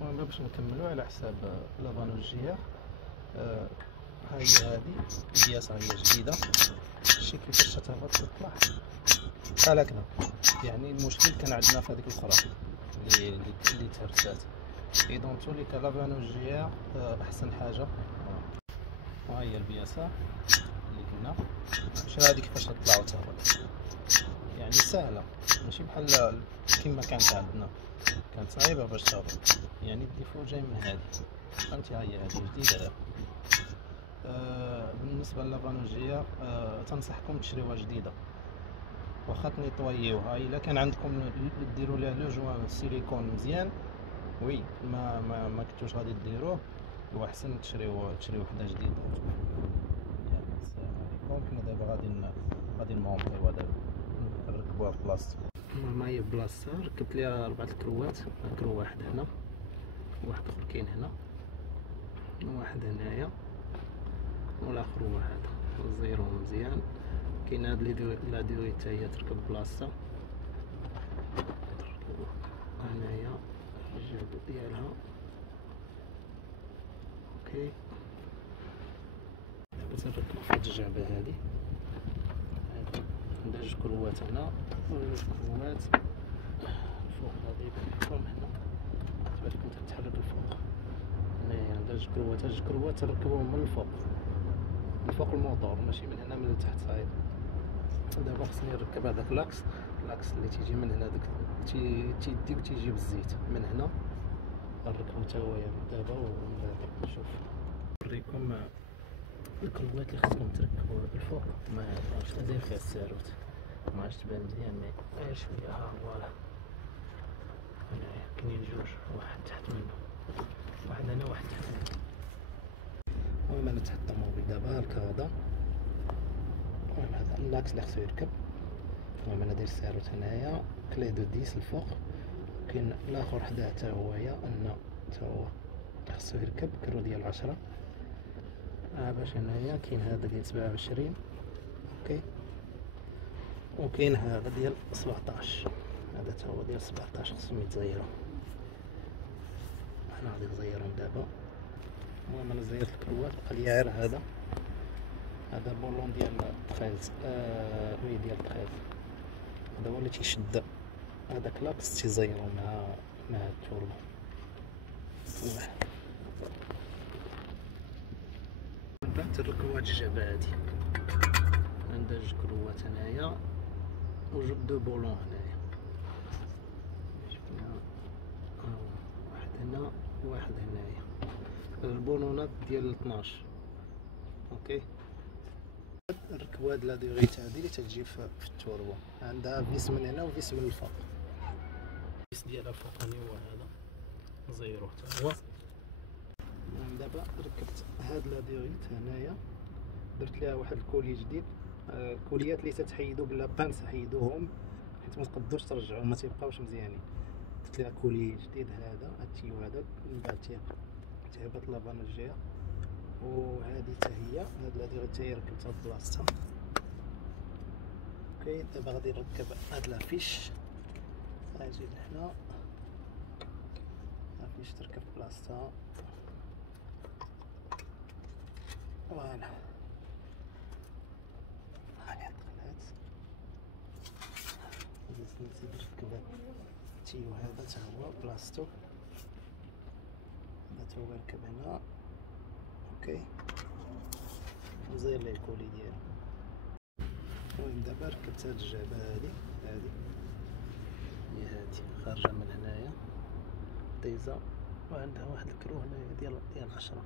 المهم باش نكملو على حساب لافانو الجيار. ها هي هادي البياسة هي جديدة، شتي كيفاش تهبط تطلع بحال هكذا. يعني المشكل كان عندنا في هذيك الاخرى اللي تهرسات. اذا توليك لافانو الجيار احسن حاجة. وها هي البياسة اللي قلنا، شوف هادي كيفاش تطلع وتهبط، يعني سهلة ماشي بحال كيما كانت عندنا، كانت صعيبة باش تهبط. يعني الديفو جاي من هادي، فهمتي؟ ها هي هادي جديدة. بالنسبة لافانو الجيار تنصحكم تشريوها جديدة، واخا تنيطويوها الا كان عندكم ديروا لها لو جوان سيليكون مزيان. وي ما كنتوش غادي ديروه، هو احسن تشريو وحده جديده. السلام عليكم. حنا دابا غادي نمونطيوها دابا، نركبوها في بلاصتها. المهم هي بلاصتها ركبت ليها 4 كروات، كرو واحد هنا، واحد اخر كاين هنا، واحد هنايا، والاخر هو هذا. زيروهم مزيان. كاين هاد لا ديري حتى هي تركب بلاصتها هنايا الجهد ديالها. اوكي، دابا تنركبو في هاد الجعبة هادي. عندها جوج كروات هنا وجوج كروات فوق غادي يكون هنا، تبان لكم تتحرك الفوق. هنايا عندها جوج كروات، هاد جوج كروات تركبوهم من الفوق الموطور، ماشي من هنا من التحت صايب. دابا خصني نركب هذاك لاكس اللي تيجي من هنا، داك تيدي وتيجيب الزيت من هنا. غنركبو تا هو دابا ومن بعد نشوف نوريكم الكروات اللي خصكم تركبوا الفوق. ما عرفتش ندير فيها الساروت، ما عرفتش تبان مزيان مي غير شويه. ها فوالا هنايا كاينين جوج، واحد تحت منه، واحد هنا واحد تحت منه. المهم انا تحت الطوموبيل دابا هكذا. المهم هذا اللاكس اللي خصو يركب. المهم انا داير الساروت هنايا، كلي دو 10 الفوق. كاين الاخر حداه حتى هويا ان حتى هو خصو يركب كرو ديال 10. باش هنايا كاين هذا ديال 27. اوكي، وكاين هذا ديال 17، هذا تا هو ديال 17 خصهم يتزيرو. انا غادي نزيرهم دابا. المهم انا زيرت الكروات، بقى لي غير هذا بولون ديال 13 وي ديال 13. هذا هو اللي تيشد هذاك لاكس تيزيرو مع هاد التوربو. من بعد تركبو هاد الجعبة هادي، عندها جوج كروات هنايا وجوج دو بولون هنايا. شفنا واحد هنا وواحد هنايا، البولونات ديال 12. اوكي، نركبو هاد لا ديغيت هادي اللي تجي في التوربو، عندها فيس من هنا وفيس من الفوق. الفيس ديالها فوقاني هو هذا، نزيروه حتى هو. دابا ركبت هاد لا ديغيت هنايا، درت ليها واحد الكولي جديد. الكوليات اللي تتحيدو بلا بانس حيدوهم حيت ما تقدروش ترجعو، ما تيبقاوش مزيانين. درت ليها كولي جديد هذا، التيو هذا من بعد تهبط لافانو الجير. وهذه حتى هي هاد لا ديغيت حتى هي ركبتها بلاصتها. اوكي، دابا غادي نركب هاد لافيش. اجي لهنا، لافيش تركب بلاصتها. فوالا هاهي دخلات. نزيد نركب التيو هذا تا هو بلاصتو، هذا تا هو يركب هنا. اوكي، نزير ليه الكولي ديالو. المهم دابا ركبت هاد الجعبة هادي هي هادي خارجة من هنايا دايزة، وعندها واحد الكرو هنايا ديال 10.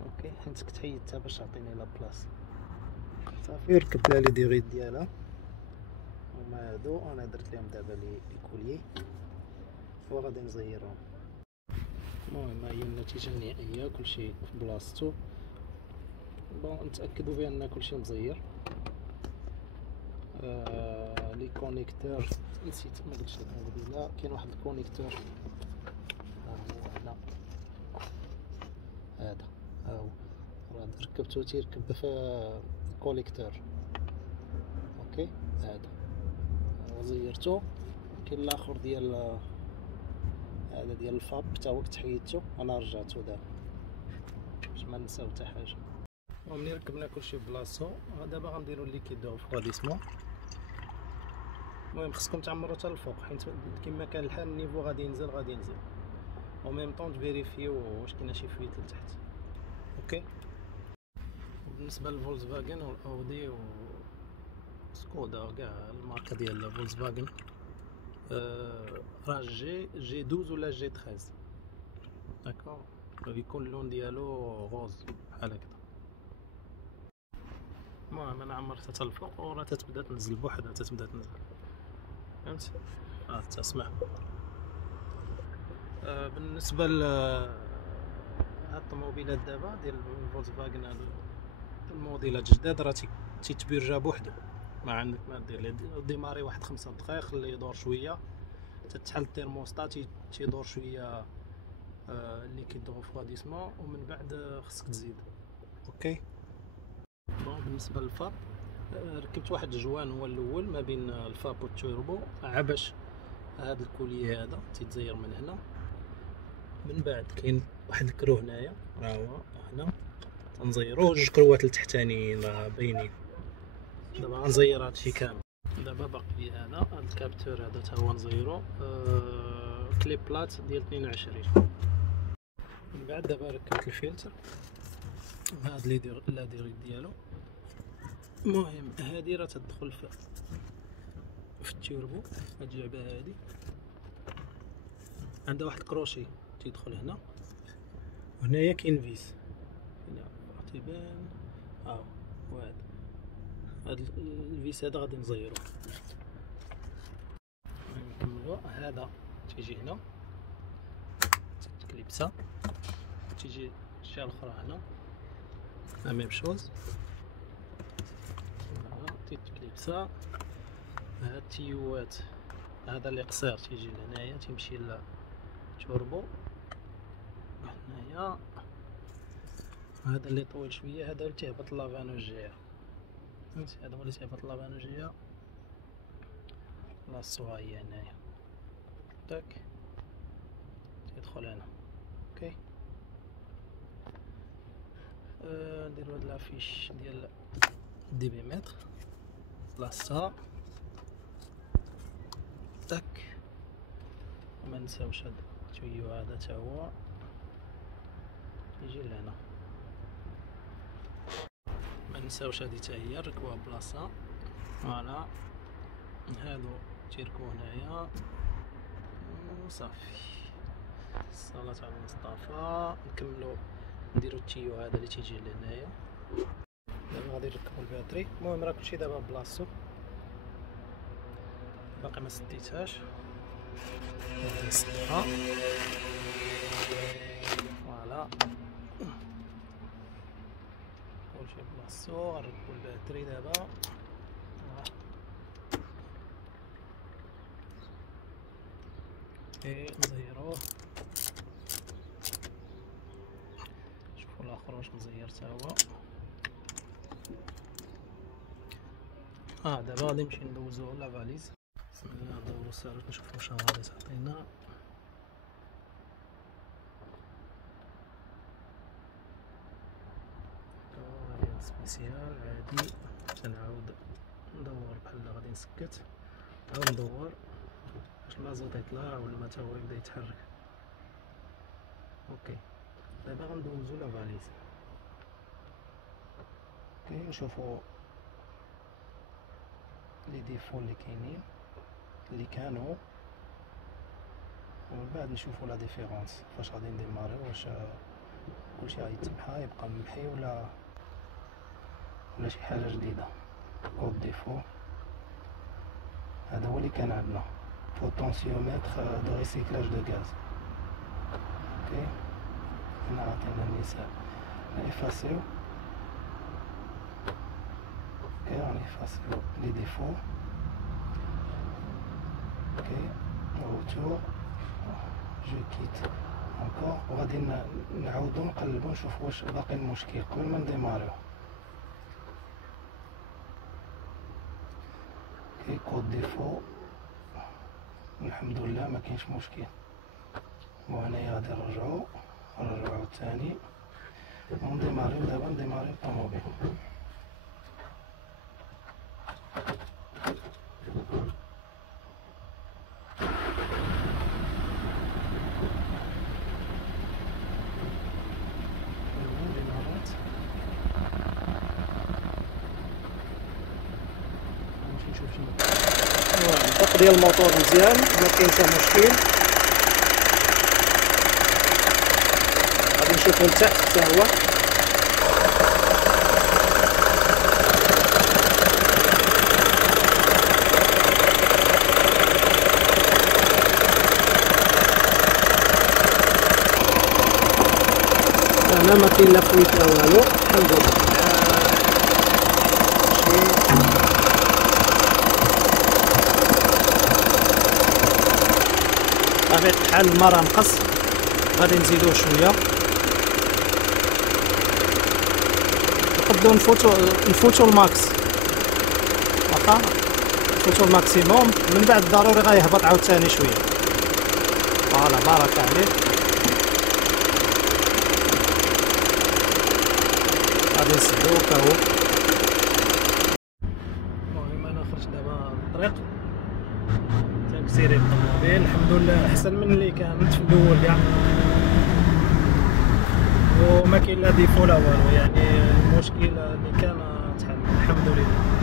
اوكي، حيت كنت حيدتها باش تعطيني لا بلاصة. صافي ركبت لها لي ديغيت ديالها، هما هادو انا درت لهم دابا لي كوليي وغادي نزيرهم. المهم هي النتيجة النهائية، كلشي في بلاصتو. بون نتأكدو بأن كلشي مزير. لي كونيكتور نسيت ما قلتش لك هذا، لا كاين واحد الكونيكتور هو هنا، هذا ها هو راه ركبتو تيركب في الكوليكتور. اوكي، هذا زيرتو. كاين الاخر ديال هذا ديال الفاب حتى هو كنت حيدتو، انا رجعتو دابا باش ما نساو حتى حاجه. وملي ركبنا كلشي بلاصتو، دابا غنديرو الليكيد دو ريفغاديسمون. المهم خصكم تعمرو حتى الفوق، حيت كما كان الحال النيفو غادي ينزل و ميم طون تفيريفيو واش كاينه شي فويت لتحت. اوكي. بالنسبه للفولكس فاغن والاودي و سكودا كاع الماركه ديال فولكس فاغن، راه جي 12 ولا جي 13 داكور، يكون اللون ديالو غوز بحال هكذا. المهم انا عمرت حتى الفوق وراه تتبدا تنزل بوحدها، تتبدا تنزل، فهمت؟ تسمع. بالنسبه ل هاد الطوموبيلات دابا ديال فولكس فاغن، هادو الموديلات الجداد راه تيتبرجا بوحدو، ما عندك ما دير. ديماري واحد 5 دقائق، خليه يدور شويه، تتحل الترموستا تيدور شويه اللي كيدور ريفغاديسمون، ومن بعد خصك تزيد. اوكي. بون بالنسبه للفاب، ركبت واحد الجوان هو الاول ما بين الفاب والتوربو، باش هاد الكولي هذا تيتزير من هنا. من بعد كاين واحد الكرو هنايا، راه هو هنا تنزيرو، جوج كروات التحتانيين باينين. دابا غنزير هادشي كامل. دابا باقي لي هذا الكابتور هذا تا هو نزيرو، كليب بلات ديال 22. من بعد دابا ركبت الفلتر، هاد اللي دير اللاديريت ديالو. المهم هادي راه تدخل في التوربو، هاد اللعبه هادي عندها واحد الكروشي تيدخل هنا، وهنايا كاين فيس هنا تيبان، وهذا الفيس هذا غادي نزيرو. نكملو. هذا تيجي هنا تكليبسا، تيجي الجهه الاخرى هنا لا ميم شوز، تيتكليبسا. هاد التيوات، هذا اللي قصير تيجي لهنايا تيمشي للتوربو هنايا، هذا اللي طويل شويه هذا اللي تيهبط لافانوجيا، فهمتي؟ هذا هو اللي تيهبط لافانوجيا لاصو هي هنايا، داك تيدخل هنا. اوكي. نديرو هاد لافيش ديال دي بي متر بلاصتها، داك. وما نساوش هاد التويو هذا تا هو يجي لهنا، ما نساوش هادي تا هي نركبوها بلاصه. فوالا هادو تيركبو هنايا وصافي. الصلاة على المصطفى. نكملو نديرو التيو هذا اللي تيجي لهنايا. دابا غادي نركبو الباتري. المهم راه كلشي دابا بلاصتو، باقي ما سديتهاش، غادي نسدها. فوالا كلشي بلاصتو. غنركبو الباتري دابا. نزيروه. شوفو الاخر واش مزير تا هو. دابا غادي نمشي ندوزو لا فاليز. بسم الله. ندورو السيارات نشوفو واش غادي تعطينا. سبيسيال عادي. تنعاود ندور بحال غادي نسكت، عاود ندور واش المازوط يطلع ولا ما تا هو يبدا يتحرك. اوكي دابا غندوزو لا فاليز. اوكي نشوفو لي ديفو اللي كاينين اللي كانوا، ومن بعد نشوفو لا ديفيرونس فاش غادي نديماريو، واش كلشي غيتمحى يبقى ممحي ولا شي حاجه جديده. كود ديفو هذا هو اللي كان عندنا، بوتونسيومتر دو ريسيكلاج دو غاز. اوكي هنا عطينا المثال نيفاسيو. اوكي غنيفاسيو لي ديفو. اوكي روتور جو كيت انكور، وغادي نعاودو نقلبو نشوف واش باقي المشكل قبل ما نديماريو. اوكي كود ديفو الحمد لله ما كاينش مشكل. وهنايا غادي نرجعو عاود ثاني ونديماريو. دابا نديماريو الطوموبيل. الضغط ديال الموتور مزيان، ما كاين حتى مشكل. غادي نشوفو لتحت حتى هو. هنا ما كاين لا فويت لا والو، الحمد لله. بطبيعة الحال الماء راه نقص، غادي نزيدوه شويه. نقدو نفوتو الماكس، واخا نفوتو الماكسيموم، من بعد ضروري غيهبط عاوتاني شويه. فوالا بارك عليك. غادي نسدو كاهو. المهم انا خرجت دابا للطريق تنكسيري الطوموبيل، الحمد لله احسن من اللي كانت في الاول كاع، وما كاين لا ديفو لا والو، يعني المشكل اللي كان تحل الحمد لله.